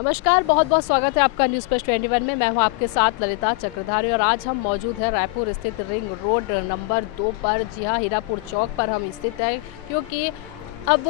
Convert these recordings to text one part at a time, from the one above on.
नमस्कार, बहुत बहुत स्वागत है आपका न्यूज़ प्लस 21 में। मैं हूं आपके साथ ललिता चक्रधारी और आज हम मौजूद हैं रायपुर स्थित रिंग रोड नंबर 2 पर। जी हां, हीरापुर चौक पर हम स्थित हैं क्योंकि अब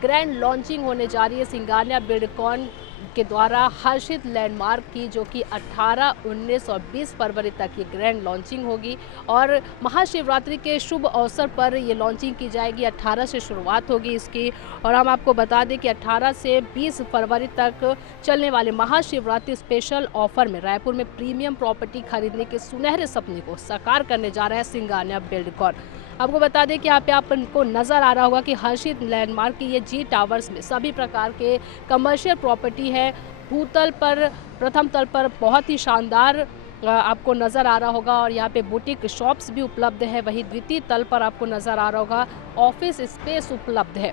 ग्रैंड लॉन्चिंग होने जा रही है सिंगानिया बिल्डकॉन के द्वारा हर्षित लैंडमार्क की, जो कि 18, 19 और 20 फरवरी तक ये ग्रैंड लॉन्चिंग होगी। और महाशिवरात्रि के शुभ अवसर पर ये लॉन्चिंग की जाएगी। 18 से शुरुआत होगी इसकी और हम आपको बता दें कि 18 से 20 फरवरी तक चलने वाले महाशिवरात्रि स्पेशल ऑफर में रायपुर में प्रीमियम प्रॉपर्टी खरीदने के सुनहरे सपने को साकार करने जा रहा है सिंगानिया बिल्डकॉन। आपको बता दें कि यहाँ पे आपको नज़र आ रहा होगा कि हर्षित लैंडमार्क की ये जी टावर्स में सभी प्रकार के कमर्शियल प्रॉपर्टी है। भूतल पर, प्रथम तल पर बहुत ही शानदार आपको नज़र आ रहा होगा और यहाँ पे बुटीक शॉप्स भी उपलब्ध है। वहीं द्वितीय तल पर आपको नज़र आ रहा होगा ऑफिस स्पेस उपलब्ध है।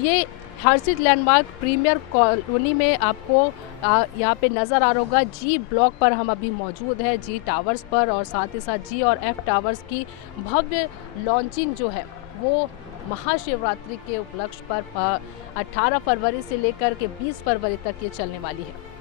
ये हर्षित लैंडमार्क प्रीमियर कॉलोनी में आपको यहाँ पे नज़र आ रहा होगा। जी ब्लॉक पर हम अभी मौजूद है, जी टावर्स पर, और साथ ही साथ जी और एफ टावर्स की भव्य लॉन्चिंग जो है वो महाशिवरात्रि के उपलक्ष्य पर 18 फरवरी से लेकर के 20 फरवरी तक ये चलने वाली है।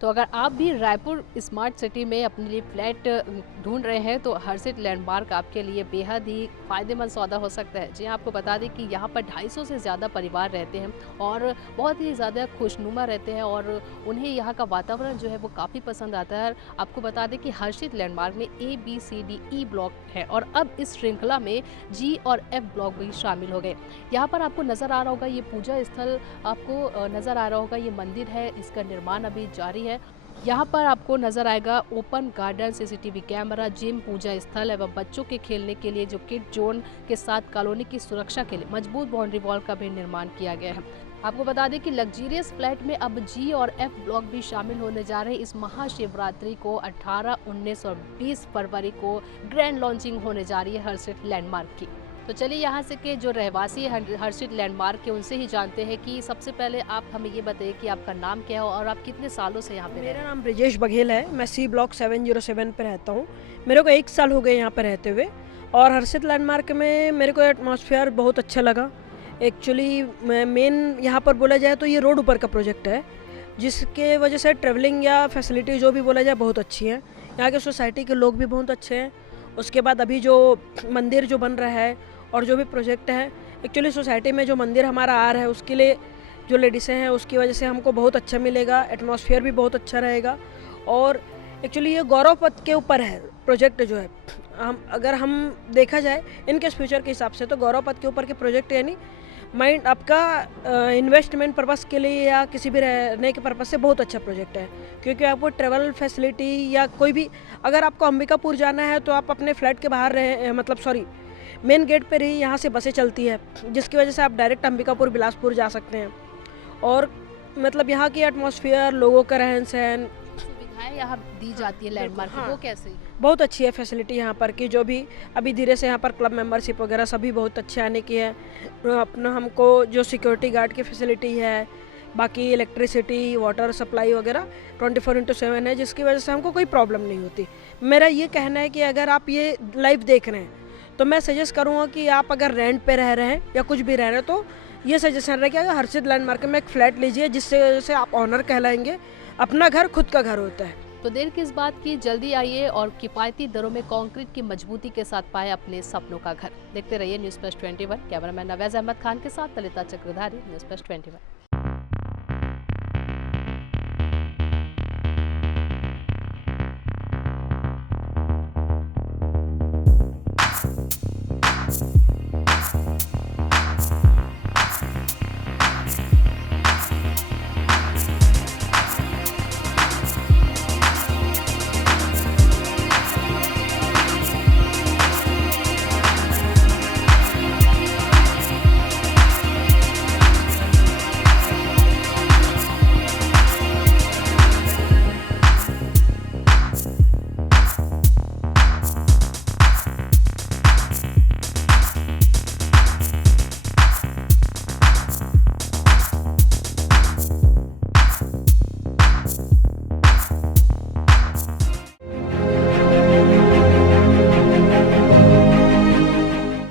तो अगर आप भी रायपुर स्मार्ट सिटी में अपने लिए फ्लैट ढूंढ रहे हैं तो हर्षित लैंडमार्क आपके लिए बेहद ही फ़ायदेमंद सौदा हो सकता है। जी हाँ, आपको बता दें कि यहाँ पर 250 से ज़्यादा परिवार रहते हैं और बहुत ही ज़्यादा खुशनुमा रहते हैं और उन्हें यहाँ का वातावरण जो है वो काफ़ी पसंद आता है। आपको बता दें कि हर्षित लैंडमार्क में ABCDE ब्लॉक है और अब इस श्रृंखला में G और F ब्लॉक भी शामिल हो गए। यहाँ पर आपको नज़र आ रहा होगा ये पूजा स्थल, आपको नज़र आ रहा होगा ये मंदिर है, इसका निर्माण अभी जारी है। यहाँ पर आपको नजर आएगा open garden, CCTV camera, gym, पूजा स्थल एवं बच्चों के खेलने के लिए जो किड जोन के साथ कॉलोनी की सुरक्षा के लिए मजबूत बाउंड्री वॉल का भी निर्माण किया गया है। आपको बता दें कि लग्जरियस फ्लैट में अब G और F ब्लॉक भी शामिल होने जा रहे हैं। इस महाशिवरात्रि को 18, 19 और 20 फरवरी को ग्रैंड लॉन्चिंग होने जा रही है हर्षित लैंडमार्क की। तो चलिए यहाँ से के जो रहवासी हर्षित लैंडमार्क के उनसे ही जानते हैं कि सबसे पहले आप हमें ये बताइए कि आपका नाम क्या है और आप कितने सालों से यहाँ पे? मेरा नाम ब्रिजेश बघेल है। मैं C ब्लॉक 707 पे रहता हूँ। मेरे को 1 साल हो गए यहाँ पे रहते हुए और हर्षित लैंडमार्क में मेरे को एटमॉस्फेयर बहुत अच्छा लगा। एक्चुअली मेन यहाँ पर बोला जाए तो ये रोड ऊपर का प्रोजेक्ट है, जिसके वजह से ट्रेवलिंग या फैसिलिटी जो भी बोला जाए बहुत अच्छी है। यहाँ के सोसाइटी के लोग भी बहुत अच्छे हैं। उसके बाद अभी जो मंदिर जो बन रहा है और जो भी प्रोजेक्ट है, एक्चुअली सोसाइटी में जो मंदिर हमारा आ रहा है उसके लिए जो लेडीसें हैं उसकी वजह से हमको बहुत अच्छा मिलेगा। एटमॉस्फेयर भी बहुत अच्छा रहेगा और एक्चुअली ये गौरव पथ के ऊपर है प्रोजेक्ट जो है। हम देखा जाए इनके फ्यूचर के हिसाब से तो गौरव पथ के ऊपर के प्रोजेक्ट यानी माइंड आपका इन्वेस्टमेंट पर्पस के लिए या किसी भी रहने के पर्पस से बहुत अच्छा प्रोजेक्ट है, क्योंकि आपको ट्रेवल फैसिलिटी या कोई भी, अगर आपको अंबिकापुर जाना है तो आप अपने फ्लैट के बाहर मेन गेट पर ही यहाँ से बसें चलती है, जिसकी वजह से आप डायरेक्ट अंबिकापुर बिलासपुर जा सकते हैं। और मतलब यहाँ की एटमॉस्फेयर, लोगों का रहन सहन, सुविधाएं यहाँ दी जाती है लैंडमार्क में, वो कैसे? बहुत अच्छी है फैसिलिटी यहाँ पर की। जो भी अभी धीरे से यहाँ पर क्लब मेंबरशिप वगैरह सभी बहुत अच्छे आने की है। अपना हमको जो सिक्योरिटी गार्ड की फैसिलिटी है, बाकी इलेक्ट्रिसिटी, वाटर सप्लाई वगैरह 24/7 है, जिसकी वजह से हमको कोई प्रॉब्लम नहीं होती। मेरा ये कहना है कि अगर आप ये लाइव देख रहे हैं तो मैं सजेस्ट करूँगा कि आप अगर रेंट पे रह रहे हैं या कुछ भी रह रहे हैं तो ये सजेशन रहे कि अगर हर्षित लैंडमार्क में एक फ्लैट लीजिए, जिससे वजह से आप ऑनर कहलाएंगे। अपना घर खुद का घर होता है। तो देर किस बात की, जल्दी आइए और किफ़ायती दरों में कंक्रीट की मजबूती के साथ पाए अपने सपनों का घर। देखते रहिए news plus 21। Cameraman Nawaz Ahmad Khan के साथ ललिता चक्रधारी, न्यूज़ प्लस 21।